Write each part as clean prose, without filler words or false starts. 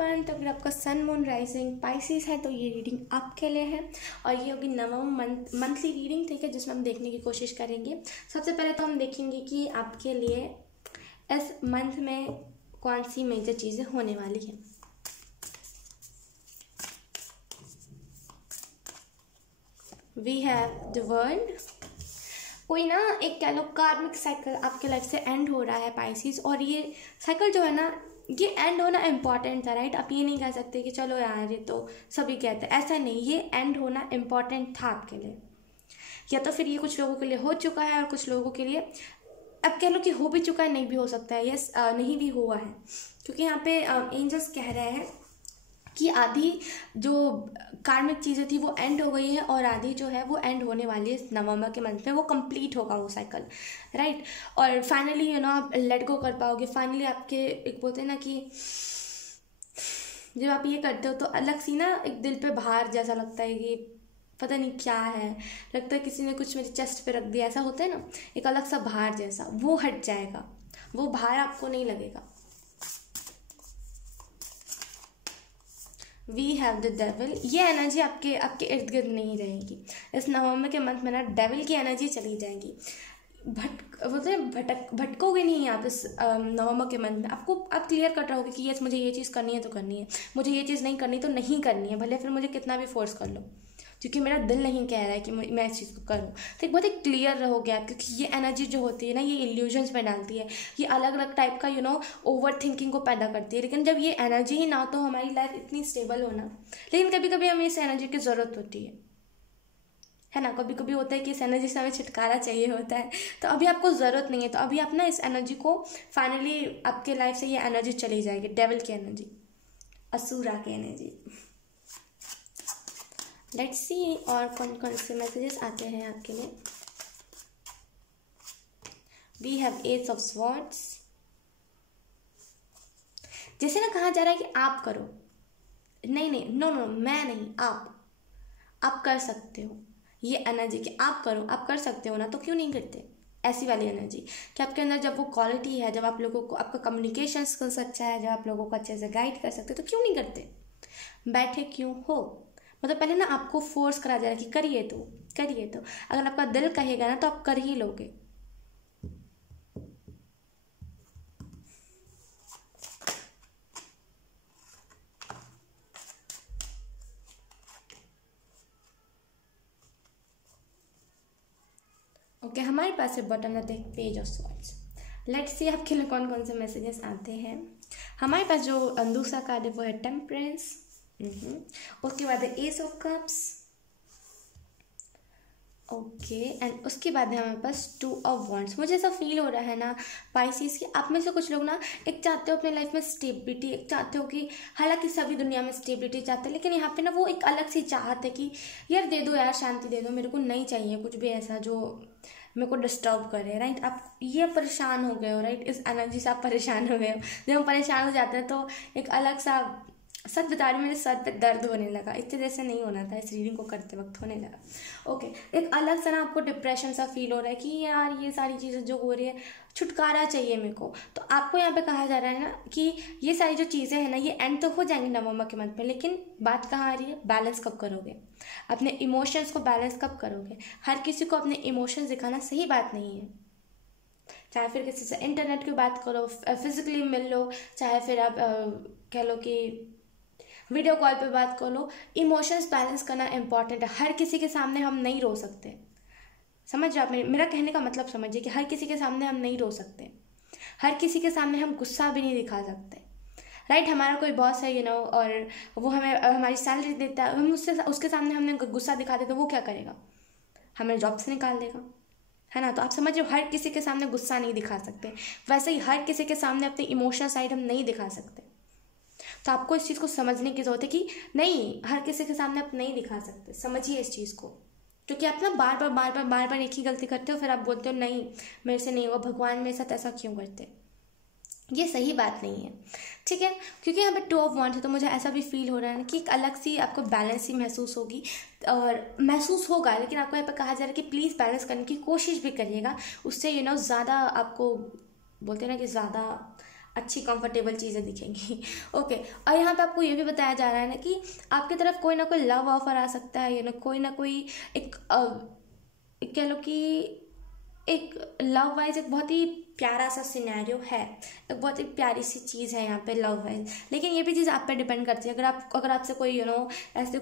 Everyone, तो अगर आपका सन मून राइजिंग पाइसेस है तो ये रीडिंग आपके लिए है और ये होगी नवंबर मंथली रीडिंग, ठीक है, जिसमें हम देखने की कोशिश करेंगे। सबसे पहले तो हम देखेंगे कि आपके लिए इस मंथ में कौन सी मेजर चीज़ें होने वाली हैं। We have the world. कोई ना एक कह लो कार्मिक साइकिल आपके लाइफ से एंड हो रहा है पाइसेस, और ये साइकिल जो है ना ये एंड होना इम्पॉर्टेंट था, राइट। आप ये नहीं कह सकते कि चलो यार ये तो सभी कहते हैं, ऐसा नहीं, ये एंड होना इम्पॉर्टेंट था आपके लिए। या तो फिर ये कुछ लोगों के लिए हो चुका है और कुछ लोगों के लिए अब कह लो कि हो भी चुका है, नहीं भी हो सकता है, यस नहीं भी हुआ है, क्योंकि यहाँ पे एंजल्स कह रहे हैं कि आधी जो कार्मिक चीज़ें थी वो एंड हो गई है और आधी जो है वो एंड होने वाली है नवंबर के मंथ में, वो कंप्लीट होगा वो साइकिल, राइट। और फाइनली आप लेट गो कर पाओगे। फाइनली आपके एक बोलते हैं ना कि जब आप ये करते हो तो अलग सी ना एक दिल पे भार जैसा लगता है कि पता नहीं क्या है, लगता है किसी ने कुछ मेरे चेस्ट पे रख दिया, ऐसा होता है ना, एक अलग सा भार जैसा, वो हट जाएगा, वो भार आपको नहीं लगेगा। We have the devil. ये एनर्जी आपके इर्द गिर्द नहीं रहेगी इस नवंबर के मंथ में ना, डेविल की एनर्जी चली जाएगी। भटकोगे नहीं आप इस नवंबर के मंथ में। आप क्लियर कट रहोगे कि यस मुझे ये चीज़ करनी है तो करनी है, मुझे ये चीज़ नहीं करनी तो नहीं करनी है, भले फिर मुझे कितना भी फोर्स कर लो, क्योंकि मेरा दिल नहीं कह रहा है कि मैं इस चीज़ को करूँ। तो एक बहुत ही क्लियर रहोगे आप, क्योंकि ये एनर्जी जो होती है ना ये इल्यूजन्स में डालती है, ये अलग अलग टाइप का ओवर थिंकिंग को पैदा करती है। लेकिन जब ये एनर्जी ही ना हो तो हमारी लाइफ इतनी स्टेबल हो ना, लेकिन कभी कभी हमें इस एनर्जी की ज़रूरत होती है ना। कभी कभी होता है कि इस एनर्जी से हमें छुटकारा चाहिए होता है, तो अभी आपको ज़रूरत नहीं है, तो अभी आप ना इस एनर्जी को फाइनली आपके लाइफ से ये एनर्जी चली जाएगी, डेविल की एनर्जी, असुरा की एनर्जी। लेट्स सी और कौन कौन से मैसेजेस आते हैं आपके लिए। We have ace of swords. जैसे ना कहा जा रहा है कि आप करो, नहीं, नो, मैं नहीं, आप कर सकते हो। ये एनर्जी कि आप करो, आप कर सकते हो ना, तो क्यों नहीं करते, ऐसी वाली एनर्जी कि आपके अंदर जब वो क्वालिटी है, जब आप लोगों को, आपका कम्युनिकेशन स्किल्स अच्छा है, जब आप लोगों को अच्छे से गाइड कर सकते हो, तो क्यों नहीं करते, बैठे क्यों हो। मतलब पहले ना आपको फोर्स करा जा रहा है कि करिए तो अगर आपका दिल कहेगा ना तो आप कर ही लोगे। ओके, हमारे पास है bottom of the page of swords. Let's see आपके लिए कौन कौन से मैसेजेस आते हैं। हमारे पास जो दूसरा कार्ड है वो है टेम्परेंस। उसके बाद है S of cups. Okay, and उसके बाद है हमारे पास टू ऑफ वॉन्ड्स। मुझे ऐसा फील हो रहा है ना पाइसेस की आप में से कुछ लोग ना एक चाहते हो अपने लाइफ में स्टेबिलिटी, एक चाहते हो कि हालांकि सभी दुनिया में स्टेबिलिटी चाहते हैं, लेकिन यहाँ पे ना वो एक अलग सी चाहत है कि यार दे दो यार, शांति दे दो, मेरे को नहीं चाहिए कुछ भी ऐसा जो मेरे को डिस्टर्ब करे, राइट। आप ये परेशान हो गए हो, राइट, इस एनर्जी से आप परेशान हो गए हो। जब हम परेशान हो जाते हैं तो एक अलग सा, सच बता रही, मेरे सर पे दर्द होने लगा, इतने जैसे नहीं होना था, इस रीडिंग को करते वक्त होने लगा। ओके, एक अलग सा ना आपको डिप्रेशन सा फील हो रहा है कि यार ये सारी चीज़ें जो हो रही है, छुटकारा चाहिए मेरे को। तो आपको यहाँ पे कहा जा रहा है ना कि ये सारी जो चीज़ें हैं ना ये एंड तो हो जाएंगी नवंबर के मंथ में, लेकिन बात कहाँ आ रही है, बैलेंस कब करोगे, अपने इमोशंस को बैलेंस कब करोगे। हर किसी को अपने इमोशंस दिखाना सही बात नहीं है, चाहे फिर किसी से इंटरनेट की बात करो, फिजिकली मिल लो, चाहे फिर आप कह लो कि वीडियो कॉल पे बात कर लो। इमोशंस बैलेंस करना इंपॉर्टेंट है। हर किसी के सामने हम नहीं रो सकते, समझ रहे आप मेरा कहने का मतलब समझिए कि हर किसी के सामने हम नहीं रो सकते, हर किसी के सामने हम गुस्सा भी नहीं दिखा सकते, राइट। हमारा कोई बॉस है और वो हमें हमारी सैलरी देता है, हम उसके सामने हमने गुस्सा दिखा देते तो वो क्या करेगा, हमें जॉब से निकाल देगा, है ना। तो आप समझ रहे हो, हर किसी के सामने गुस्सा नहीं दिखा सकते, वैसे ही हर किसी के सामने अपनी इमोशनल साइड हम नहीं दिखा सकते। तो आपको इस चीज़ को समझने की जरूरत है कि नहीं, हर किसी के सामने आप नहीं दिखा सकते, समझिए इस चीज़ को। क्योंकि आप ना बार बार एक ही गलती करते हो, फिर आप बोलते हो नहीं मेरे से नहीं हुआ, भगवान मेरे साथ ऐसा क्यों करते, ये सही बात नहीं है, ठीक है। क्योंकि यहाँ पे टू ऑफ वॉन्ड्स है तो मुझे ऐसा भी फील हो रहा है कि एक अलग सी आपको बैलेंस ही महसूस होगी और महसूस होगा, लेकिन आपको यहाँ पे कहा जा रहा है कि प्लीज़ बैलेंस करने की कोशिश भी करिएगा, उससे ज़्यादा आपको बोलते हैं ना कि ज़्यादा अच्छी कंफर्टेबल चीज़ें दिखेंगी। ओके, और यहाँ पे आपको ये भी बताया जा रहा है ना कि आपकी तरफ कोई ना कोई लव ऑफर आ सकता है, ना कोई एक कह लो कि एक लव वाइज एक बहुत ही प्यारा सा सिनेरियो है, एक बहुत ही प्यारी सी चीज़ है यहाँ पे लव वाइज। लेकिन ये भी चीज़ आप पे डिपेंड करती है। अगर आपसे कोई ऐसे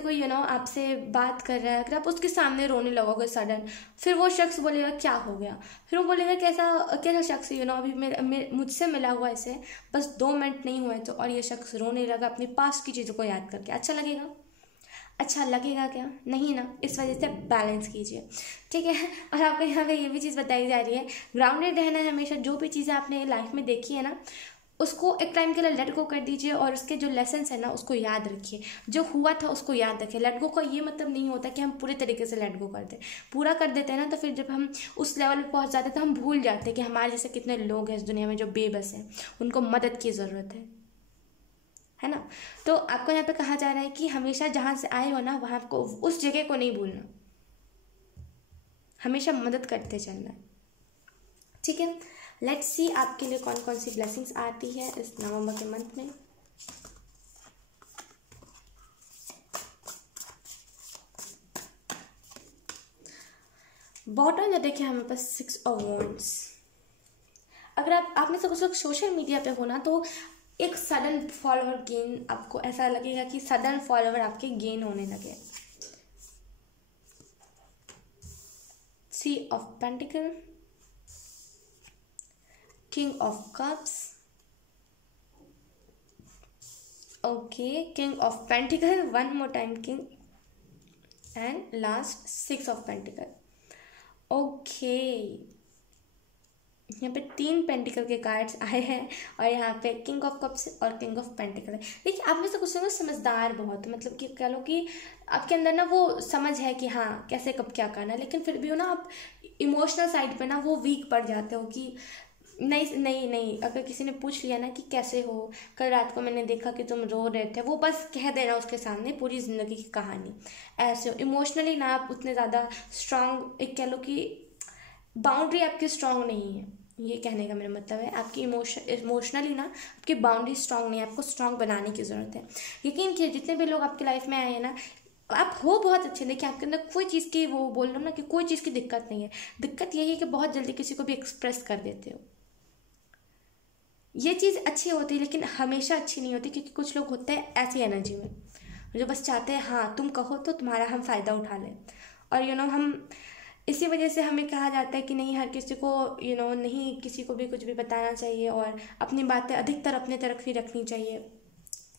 कोई आपसे बात कर रहा है, अगर आप उसके सामने रोने लगोगे सडन, फिर वो शख्स बोलेगा क्या हो गया, फिर वो बोलेगा कैसा कैसा शख्स अभी मुझसे मिला हुआ ऐसे बस 2 मिनट नहीं हुए तो, और ये शख्स रोने लगा अपनी पास्ट की चीज़ों को याद करके, अच्छा लगेगा क्या? नहीं ना। इस वजह से बैलेंस कीजिए, ठीक है। और आपको यहाँ पे ये भी चीज़ बताई जा रही है, ग्राउंडेड रहना है हमेशा। जो भी चीज़ें आपने लाइफ में देखी है ना, उसको एक टाइम के लिए लेट गो कर दीजिए, और उसके जो लेसन्स है ना उसको याद रखिए, जो हुआ था उसको याद रखिए। लेट गो का ये मतलब नहीं होता कि हम पूरे तरीके से लेट गो कर दें, पूरा कर देते हैं ना, तो फिर जब हम उस लेवल पे पहुंच जाते हैं तो हम भूल जाते हैं कि हमारे जैसे कितने लोग हैं इस दुनिया में जो बेबस हैं, उनको मदद की ज़रूरत है ना। तो आपको यहाँ पे कहा जा रहा है कि हमेशा जहाँ से आए हो ना वहाँ को, उस जगह को नहीं भूलना, हमेशा मदद करते चलना, ठीक है। लेट्स सी आपके लिए कौन कौन सी ब्लेसिंग्स आती है इस नवंबर के मंथ में। बॉटम में देखिए हमें पास 6 ऑफ वॉन्ड्स। अगर आप में से कुछ लोग सोशल मीडिया पे हो ना, तो एक सडन फॉलोअर गेन, आपको ऐसा लगेगा कि सडन फॉलोअर आपके गेन होने लगे। सी of pentacle, king of cups, okay, king of pentacle, one more time king, and last 6 of pentacle. Okay, यहाँ पे 3 पेंटिकल के कार्ड्स आए हैं, और यहाँ पे किंग ऑफ कप्स और किंग ऑफ पेंटिकल है। देखिए आप में से कुछ लोग समझदार बहुत, मतलब कि कह लो कि आपके अंदर ना वो समझ है कि हाँ कैसे कब क्या करना है, लेकिन फिर भी हो ना आप इमोशनल साइड पे ना वो वीक पड़ जाते हो कि नहीं। अगर किसी ने पूछ लिया ना कि कैसे हो, कल रात को मैंने देखा कि तुम रो रहे थे, वो बस कह देना उसके सामने पूरी ज़िंदगी की कहानी। ऐसे हो इमोशनली ना आप उतने ज़्यादा स्ट्रांग, एक कह लो कि बाउंड्री आपकी स्ट्रांग नहीं है, ये कहने का मेरा मतलब है। आपकी इमोशनली ना आपकी बाउंड्री स्ट्रांग नहीं है, आपको स्ट्रांग बनाने की ज़रूरत है। यकीन कीजिए जितने भी लोग आपकी लाइफ में आए हैं ना, आप हो बहुत अच्छे। देखिए आपके अंदर कोई चीज़ की, वो बोल रहा हूँ ना कि कोई चीज़ की दिक्कत नहीं है, दिक्कत यही है कि बहुत जल्दी किसी को भी एक्सप्रेस कर देते हो। ये चीज़ अच्छी होती है लेकिन हमेशा अच्छी नहीं होती, क्योंकि कुछ लोग होते हैं ऐसी एनर्जी में जो बस चाहते हैं हाँ तुम कहो तो तुम्हारा हम फ़ायदा उठा लें। और हम इसी वजह से हमें कहा जाता है कि नहीं, हर किसी को नहीं किसी को भी कुछ भी बताना चाहिए, और अपनी बातें अधिकतर अपने तरफ ही रखनी चाहिए,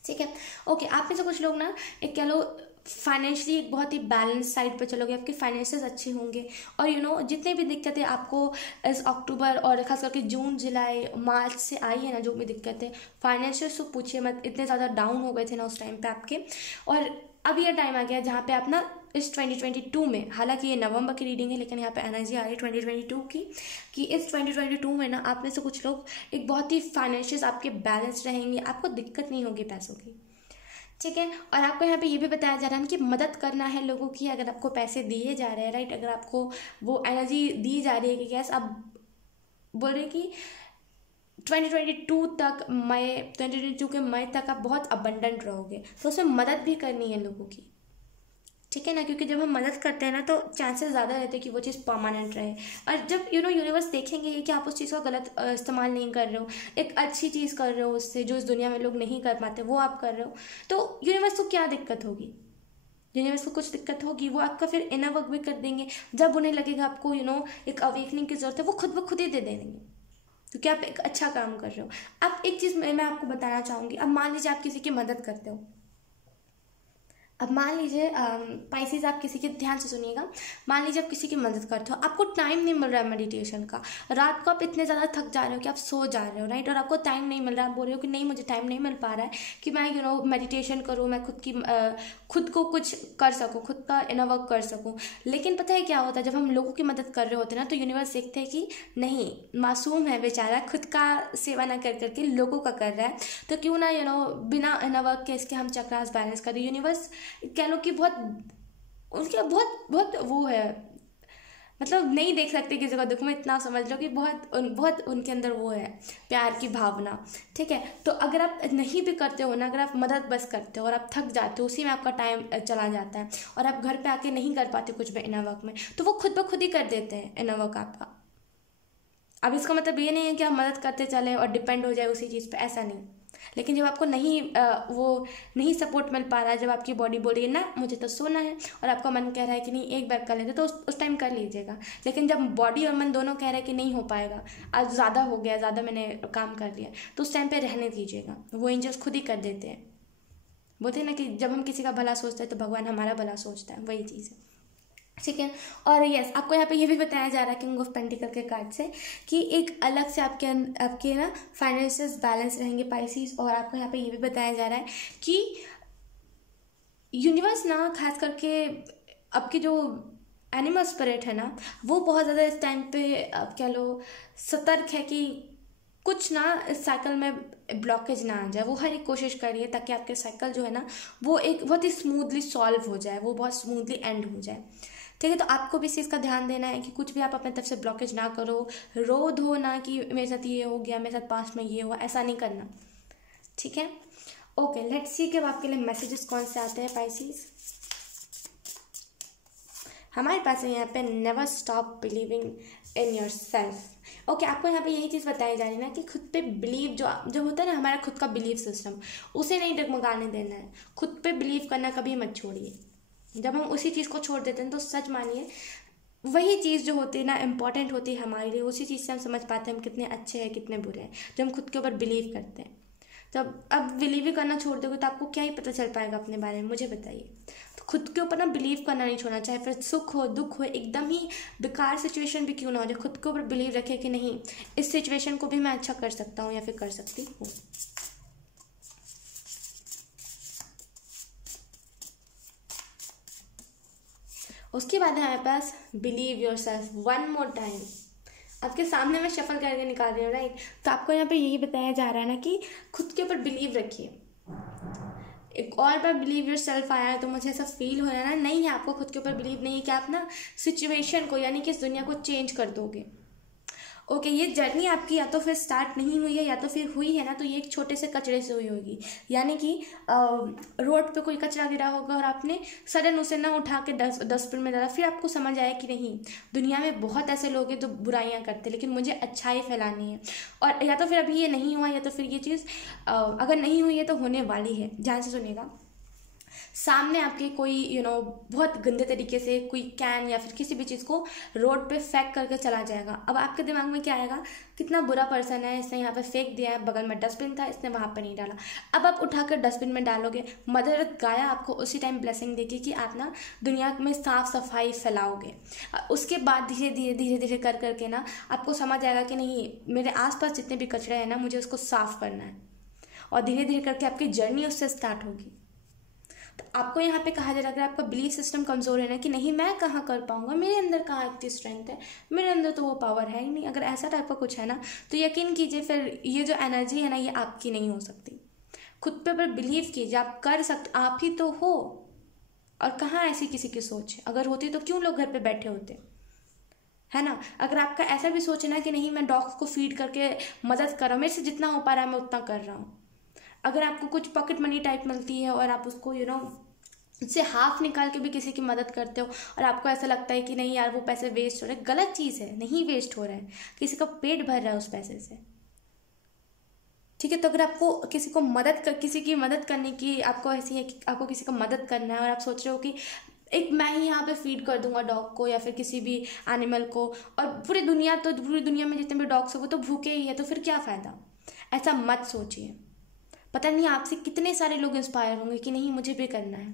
ठीक है। ओके, आप में से कुछ लोग ना एक कह लो फाइनेंशियली एक बहुत ही बैलेंस साइड पर चलोगे, आपके फाइनेंसेस अच्छे होंगे, और जितनी भी दिक्कतें आपको इस अक्टूबर और खास करके जून जुलाई मार्च से आई है ना, जो भी दिक्कतें फाइनेंशियल से पूछिए मत, इतने ज़्यादा डाउन हो गए थे ना उस टाइम पे आपके। और अब ये टाइम आ गया जहाँ पे आप ना इस 2022 में, हालांकि ये नवंबर की रीडिंग है लेकिन यहाँ पे एनर्जी आ रही है 2022 की, कि इस 2022 में ना आप में से कुछ लोग एक बहुत ही फाइनेंशियल आपके बैलेंस रहेंगे, आपको दिक्कत नहीं होगी पैसों की, ठीक है। और आपको यहाँ पे ये भी बताया जा रहा है कि मदद करना है लोगों की। अगर आपको पैसे दिए जा रहे हैं, राइट, अगर आपको वो एनर्जी दी जा रही है कि गैस आप बोल रहे कि 2022 के मई तक आप बहुत अबंडेंट रहोगे, तो उसमें मदद भी करनी है लोगों की, ठीक है ना। क्योंकि जब हम मदद करते हैं ना तो चांसेस ज़्यादा रहते हैं कि वो चीज़ परमानेंट रहे। और जब यूनिवर्स देखेंगे कि आप उस चीज़ का गलत इस्तेमाल नहीं कर रहे हो, एक अच्छी चीज़ कर रहे हो उससे, जो इस दुनिया में लोग नहीं कर पाते वो आप कर रहे हो, तो यूनिवर्स को क्या दिक्कत होगी? यूनिवर्स को कुछ दिक्कत होगी, वो आपका फिर इनर वर्क भी कर देंगे। जब उन्हें लगेगा आपको एक अवेकनिंग की ज़रूरत है, वो खुद ही दे देंगे, क्योंकि आप एक अच्छा काम कर रहे हो। अब एक चीज़ मैं आपको बताना चाहूँगी। अब मान लीजिए आप किसी की मदद करते हो, अब मान लीजिए पाइसेस, आप किसी के, ध्यान से सुनिएगा, मान लीजिए आप किसी की मदद करते हो, आपको टाइम नहीं मिल रहा है मेडिटेशन का, रात को आप इतने ज़्यादा थक जा रहे हो कि आप सो जा रहे हो, राइट, और आपको टाइम नहीं मिल रहा, आप बोल रहे हो कि नहीं मुझे टाइम नहीं मिल पा रहा है कि मैं मेडिटेशन करूँ, मैं खुद को कुछ कर सकूँ, खुद का इनर वर्क कर सकूँ। लेकिन पता है क्या होता है, जब हम लोगों की मदद कर रहे होते हैं ना, तो यूनिवर्स देखते हैं कि नहीं, मासूम है बेचारा, खुद का सेवा ना कर करके लोगों का कर रहा है, तो क्यों ना बिना इनर वर्क के इसके हम चक्रास बैलेंस करें। यूनिवर्स कह लो कि बहुत उनके बहुत वो है, मतलब नहीं देख सकते किसी का दुख में, इतना समझ लो कि बहुत उनके अंदर वो है प्यार की भावना। ठीक है, तो अगर आप नहीं भी करते हो ना, अगर आप मदद बस करते हो और आप थक जाते हो, उसी में आपका टाइम चला जाता है और आप घर पे आके नहीं कर पाते कुछ भी इनर वर्क में, तो वो खुद ब खुद ही कर देते हैं इनर वर्क आपका। अब इसका मतलब ये नहीं है कि आप मदद करते चले और डिपेंड हो जाए उसी चीज़ पे, ऐसा नहीं। लेकिन जब आपको वो नहीं सपोर्ट मिल पा रहा है, जब आपकी बॉडी बोल रही है ना मुझे तो सोना है, और आपका मन कह रहा है कि नहीं एक बार कर लेते, तो उस टाइम कर लीजिएगा। लेकिन जब बॉडी और मन दोनों कह रहे हैं कि नहीं हो पाएगा, आज ज़्यादा हो गया, ज़्यादा मैंने काम कर लिया, तो उस टाइम पर रहने दीजिएगा। वो एंजल्स खुद ही कर देते हैं। बोलते हैं ना कि जब हम किसी का भला सोचते हैं तो भगवान हमारा भला सोचता है, वही चीज़ है। ठीक है, और यस आपको यहाँ पे ये भी बताया जा रहा है किंग ऑफ पेंटिकल के कार्ड से कि एक अलग से आपके ना फाइनेंशियल बैलेंस रहेंगे पाइसिस। और आपको यहाँ पे ये भी बताया जा रहा है कि यूनिवर्स ना खास करके आपकी जो एनिमल स्पिरिट है ना, वो बहुत ज़्यादा इस टाइम पे आप कह लो सतर्क है कि कुछ ना इस साइकिल में ब्लॉकेज ना आ जाए। वो हर एक कोशिश कर रही है ताकि आपके साइकिल जो है ना वो एक बहुत ही स्मूथली सॉल्व हो जाए, वो बहुत स्मूथली एंड हो जाए। ठीक है, तो आपको भी इस चीज़ का ध्यान देना है कि कुछ भी आप अपने तरफ से ब्लॉकेज ना करो, रोध हो ना कि मेरे साथ ये हो गया, मेरे साथ पास्ट में ये हुआ, ऐसा नहीं करना। ठीक है, ओके लेट्स सी कि अब आपके लिए मैसेजेस कौन से आते हैं पाइसिस। हमारे पास है यहाँ पे never stop believing in your self. Okay, आपको यहाँ पे यही चीज़ बताई जा रही है ना कि खुद पे बिलीव जो होता है ना, हमारा खुद का बिलीव सिस्टम, उसे नहीं डगमगाने देना है। खुद पे बिलीव करना कभी मत छोड़िए। जब हम उसी चीज़ को छोड़ देते हैं तो सच मानिए वही चीज़ जो होती है ना इम्पॉर्टेंट होती है हमारे लिए, उसी चीज़ से हम समझ पाते हैं हम कितने अच्छे हैं कितने बुरे हैं, जब हम खुद के ऊपर बिलीव करते हैं। तो अब बिलीव ही करना छोड़ दोगे तो आपको क्या ही पता चल पाएगा अपने बारे में, मुझे बताइए। तो खुद के ऊपर ना बिलीव करना नहीं छोड़ना, चाहे फिर सुख हो दुख हो, एकदम ही बेकार सिचुएशन भी क्यों ना हो जाए, खुद के ऊपर बिलीव रखे कि नहीं इस सिचुएशन को भी मैं अच्छा कर सकता हूँ या फिर कर सकती हूँ। उसके बाद है हमारे पास believe yourself one more time. आपके सामने मैं शफल करके निकाल रही हूँ राइट, तो आपको यहाँ पे यही बताया जा रहा है ना कि खुद के ऊपर बिलीव रखिए। एक और बार बिलीव योर सेल्फ आया है तो मुझे ऐसा फील हो रहा है ना, नहीं है आपको खुद के ऊपर बिलीव नहीं है कि आप ना सिचुएशन को यानी कि इस दुनिया को चेंज कर दोगे। ओके, ये जर्नी आपकी या तो फिर स्टार्ट नहीं हुई है या तो फिर हुई है ना, तो ये एक छोटे से कचरे से हुई होगी। यानी कि रोड पे कोई कचरा गिरा होगा और आपने सडन उसे ना उठा के डस्टबिन में डाला, फिर आपको समझ आया कि नहीं दुनिया में बहुत ऐसे लोग हैं जो बुराइयां करते लेकिन मुझे अच्छाई फैलानी है। और या तो फिर अभी ये नहीं हुआ या तो फिर ये चीज़ अगर नहीं हुई है तो होने वाली है। ध्यान से सुनिएगा, सामने आपके कोई बहुत गंदे तरीके से कोई कैन या फिर किसी भी चीज़ को रोड पे फेंक करके चला जाएगा। अब आपके दिमाग में क्या आएगा, कितना बुरा पर्सन है, इसने यहाँ पे फेंक दिया है, बगल में डस्टबिन था इसने वहाँ पे नहीं डाला। अब आप उठाकर डस्टबिन में डालोगे, मदर गाया आपको उसी टाइम ब्लेसिंग देगी कि आप ना दुनिया में साफ सफाई फैलाओगे। उसके बाद धीरे धीरे धीरे धीरे कर करके ना आपको समझ आएगा कि नहीं मेरे आसपास जितने भी कचरे हैं ना मुझे उसको साफ करना है, और धीरे धीरे करके आपकी जर्नी उससे स्टार्ट होगी। तो आपको यहाँ पे कहा जा रहा है अगर आपका बिलीफ सिस्टम कमज़ोर है ना कि नहीं मैं कहाँ कर पाऊँगा, मेरे अंदर कहाँ इतनी स्ट्रेंथ है, मेरे अंदर तो वो पावर है ही नहीं, अगर ऐसा टाइप का कुछ है ना तो यकीन कीजिए फिर ये जो एनर्जी है ना ये आपकी नहीं हो सकती। खुद पे पर बिलीव कीजिए, आप कर सकते, आप ही तो हो। और कहाँ ऐसी किसी की सोच है, अगर होती तो क्यों लोग घर पे बैठे होते, है ना। अगर आपका ऐसा भी सोच है ना कि नहीं मैं डॉग्स को फीड करके मदद कर रहा हूँ, मेरे से जितना हो पा रहा है मैं उतना कर रहा हूँ। अगर आपको कुछ पॉकेट मनी टाइप मिलती है और आप उसको उससे हाफ निकाल के भी किसी की मदद करते हो और आपको ऐसा लगता है कि नहीं यार वो पैसे वेस्ट हो रहे हैं, गलत चीज़ है, नहीं वेस्ट हो रहा है, किसी का पेट भर रहा है उस पैसे से। ठीक है, तो अगर आपको किसी की मदद करने की आपको ऐसी है कि आपको किसी का मदद करना है और आप सोच रहे हो कि एक मैं ही यहाँ पे फीड कर दूंगा डॉग को या फिर किसी भी एनिमल को, और पूरी दुनिया में जितने भी डॉग्स हो वो तो भूखे ही है, तो फिर क्या फ़ायदा। ऐसा मत सोचिए, पता नहीं आपसे कितने सारे लोग इंस्पायर होंगे कि नहीं मुझे भी करना है।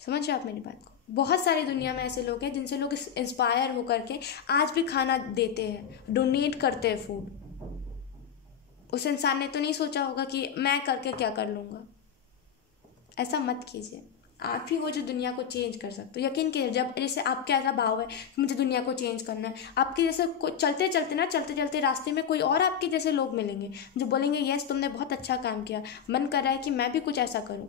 समझ रहे आप मेरी बात को। बहुत सारी दुनिया में ऐसे लोग हैं जिनसे लोग इंस्पायर होकर के आज भी खाना देते हैं, डोनेट करते हैं फूड। उस इंसान ने तो नहीं सोचा होगा कि मैं करके क्या कर लूँगा। ऐसा मत कीजिए, आप ही वो जो दुनिया को चेंज कर सकते हो। यकीन कीजिए जब जैसे आपका ऐसा भाव है कि मुझे दुनिया को चेंज करना है, आपके जैसे चलते चलते रास्ते में कोई और आपके जैसे लोग मिलेंगे जो बोलेंगे यस तुमने बहुत अच्छा काम किया, मन कर रहा है कि मैं भी कुछ ऐसा करूँ,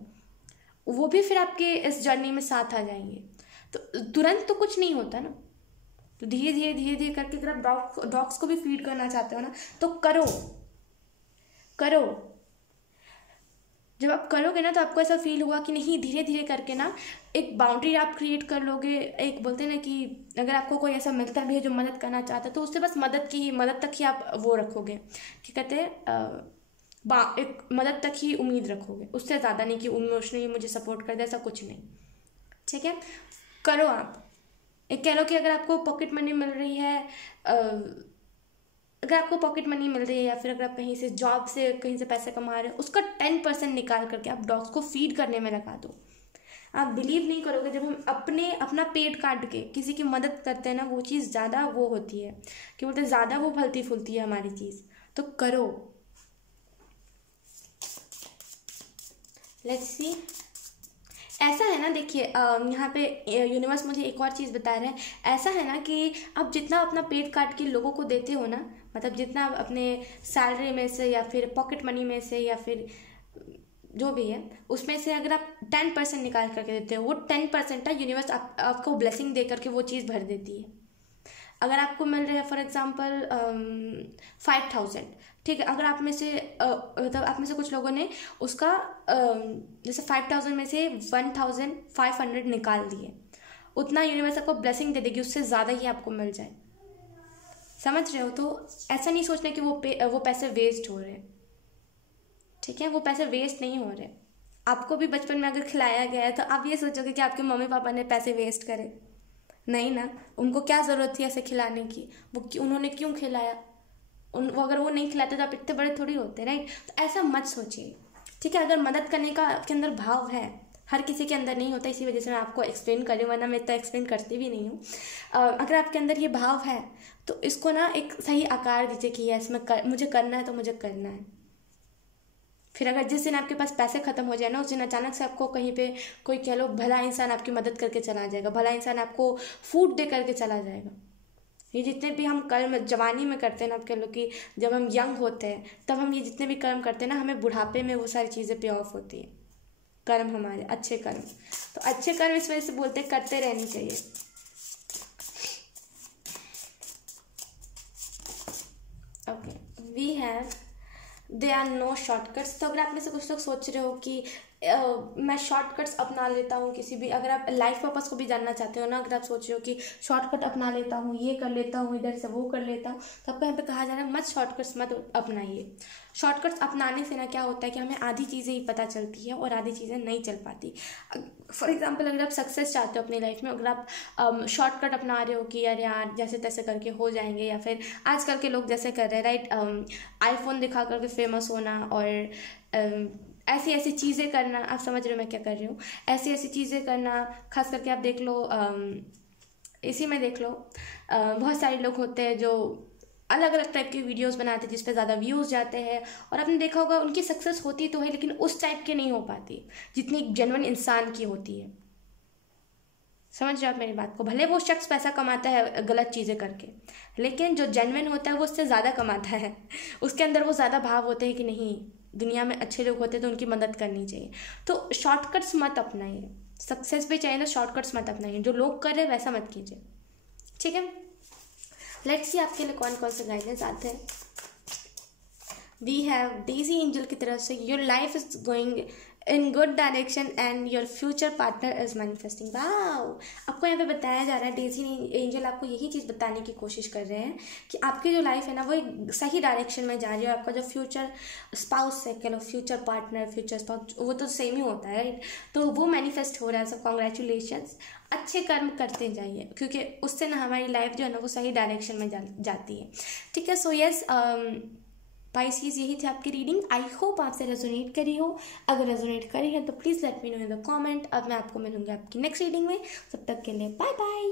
वो भी फिर आपके इस जर्नी में साथ आ जाएंगे। तो तुरंत तो कुछ नहीं होता ना, तो धीरे धीरे धीरे धीरे करके अगर आप डॉग्स को भी फीड करना चाहते हो ना तो करो। जब आप करोगे ना तो आपको ऐसा फील होगा कि नहीं, धीरे धीरे करके ना एक बाउंड्री आप क्रिएट कर लोगे। एक बोलते हैं ना कि अगर आपको कोई ऐसा मिलता भी है जो मदद करना चाहता है तो उससे बस मदद तक ही आप वो रखोगे, क्या कहते हैं, एक मदद तक ही उम्मीद रखोगे, उससे ज़्यादा नहीं कि इमोशनली मुझे सपोर्ट कर दे, ऐसा कुछ नहीं। ठीक है, करो आप। एक कह लो कि अगर आपको पॉकेट मनी मिल रही है, या फिर अगर आप कहीं से जॉब से कहीं से पैसे कमा रहे हो, उसका 10% निकाल करके आप डॉग्स को फीड करने में लगा दो। आप बिलीव नहीं करोगे, जब हम अपना पेट काट के किसी की मदद करते हैं ना, वो चीज़ ज़्यादा वो होती है, कि बोलते ज़्यादा वो फलती फूलती है हमारी चीज़। तो करो। लेट्स सी, ऐसा है ना, देखिए यहाँ पे यूनिवर्स मुझे एक और चीज़ बता रहा है। ऐसा है ना कि आप जितना अपना पेट काट के लोगों को देते हो ना, मतलब जितना आप अपने सैलरी में से या फिर पॉकेट मनी में से या फिर जो भी है उसमें से अगर आप 10% निकाल करके देते हो, वो 10% है यूनिवर्स आपको ब्लेसिंग दे करके वो चीज़ भर देती है। अगर आपको मिल रहा है फॉर एग्जांपल 5,000, ठीक है, अगर आप में से मतलब आप में से कुछ लोगों ने उसका जैसे 5,000 में से 1,500 निकाल दिए, उतना यूनिवर्स आपको ब्लेसिंग दे देगी, उससे ज़्यादा ही आपको मिल जाए। समझ रहे हो? तो ऐसा नहीं सोचना कि वो पैसे वेस्ट हो रहे हैं। ठीक है, वो पैसे वेस्ट नहीं हो रहे। आपको भी बचपन में अगर खिलाया गया है तो आप ये सोचोगे कि आपके मम्मी पापा ने पैसे वेस्ट करे? नहीं ना, उनको क्या ज़रूरत थी ऐसे खिलाने की, उन्होंने क्यों खिलाया? वो अगर वो नहीं खिलाते तो आप इतने बड़े थोड़ी होते, राइट? तो ऐसा मत सोचिए। ठीक है, अगर मदद करने का आपके अंदर भाव है, हर किसी के अंदर नहीं होता, इसी वजह से मैं आपको एक्सप्लेन कर रही हूँ, वरना मैं इतना एक्सप्लेन करती भी नहीं हूँ। अगर आपके अंदर ये भाव है तो इसको ना एक सही आकार दीजिए कि यस मुझे करना है तो मुझे करना है। फिर अगर जिस दिन आपके पास पैसे खत्म हो जाए ना, उस दिन अचानक से आपको कहीं पे कोई कह लो भला इंसान आपकी मदद करके चला जाएगा, भला इंसान आपको फूड दे करके चला जाएगा। ये जितने भी हम कर्म जवानी में करते हैं ना, आप कह लो कि जब हम यंग होते हैं तब हम ये जितने भी कर्म करते हैं ना, हमें बुढ़ापे में वो सारी चीज़ें पे ऑफ होती है, कर्म हमारे अच्छे कर्म। तो अच्छे कर्म इस वजह से बोलते हैं करते रहनी चाहिए। Okay, we have they are no shortcuts. तो अगर आप में से कुछ लोग सोच रहे हो कि मैं शॉर्टकट्स अपना लेता हूँ किसी भी, अगर आप लाइफ पर्पस को भी जानना चाहते हो ना, अगर आप सोच रहे हो कि शॉर्टकट अपना लेता हूँ, ये कर लेता हूँ, इधर से वो कर लेता हूँ, तो आपको यहाँ पे कहा जा रहा है मत शॉर्टकट्स मत अपनाइए। शॉर्टकट्स अपनाने से ना क्या होता है कि हमें आधी चीज़ें ही पता चलती है और आधी चीज़ें नहीं चल पाती। फॉर एग्जाम्पल, अगर आप सक्सेस चाहते हो अपनी लाइफ में, अगर आप शॉर्टकट अपना रहे हो कि यार जैसे तैसे करके हो जाएंगे, या फिर आजकल के लोग जैसे कर रहे हैं, राइट, आईफोन दिखा करके फेमस होना और ऐसी ऐसी चीज़ें करना, आप समझ रहे हो मैं क्या कर रही हूँ, ऐसी ऐसी चीज़ें करना। खास करके आप देख लो, इसी में देख लो, बहुत सारे लोग होते हैं जो अलग अलग टाइप के वीडियोस बनाते हैं जिस पे ज़्यादा व्यूज़ जाते हैं, और आपने देखा होगा उनकी सक्सेस होती तो है, लेकिन उस टाइप की नहीं हो पाती जितनी एक जेन्युइन इंसान की होती है। समझ रहे हो आप मेरी बात को? भले वो शख्स पैसा कमाता है गलत चीज़ें करके, लेकिन जो जेन्युइन होता है वो उससे ज़्यादा कमाता है। उसके अंदर वो ज़्यादा भाव होते हैं कि नहीं, दुनिया में अच्छे लोग होते हैं तो उनकी मदद करनी चाहिए। तो शॉर्टकट्स मत अपनाइए, सक्सेस भी चाहिए तो शॉर्टकट्स मत अपनाइए, जो लोग कर रहे हैं वैसा मत कीजिए। ठीक है, लेट्स सी आपके लिए कौन कौन से गाइडेंस आते हैं। वी हैव डेजी एंजल की तरफ से, your life is going in good direction and your future partner is manifesting. Wow, आपको यहाँ पे बताया जा रहा है, डेजी एंजल आपको यही चीज़ बताने की कोशिश कर रहे हैं कि आपकी जो लाइफ है ना वो एक सही डायरेक्शन में जा रही है। और आपका जो फ्यूचर स्पाउस है, कह लो फ्यूचर पार्टनर, फ्यूचर स्पाउस, वो तो सेम ही होता है, राइट? तो वो मैनिफेस्ट हो रहा है। सो कॉन्ग्रेचुलेशंस, अच्छे कर्म करते जाइए, क्योंकि उससे ना हमारी लाइफ जो है ना वो सही डायरेक्शन में जाती है। ठीक है, सो यस पाइसिस, यही थी आपकी रीडिंग। आई होप आपसे रेजोनेट करी हो। अगर रेजोनेट करी है तो please let me know in the comment. अब मैं आपको मिलूंगी आपकी नेक्स्ट रीडिंग में, तब तक के लिए बाय बाय।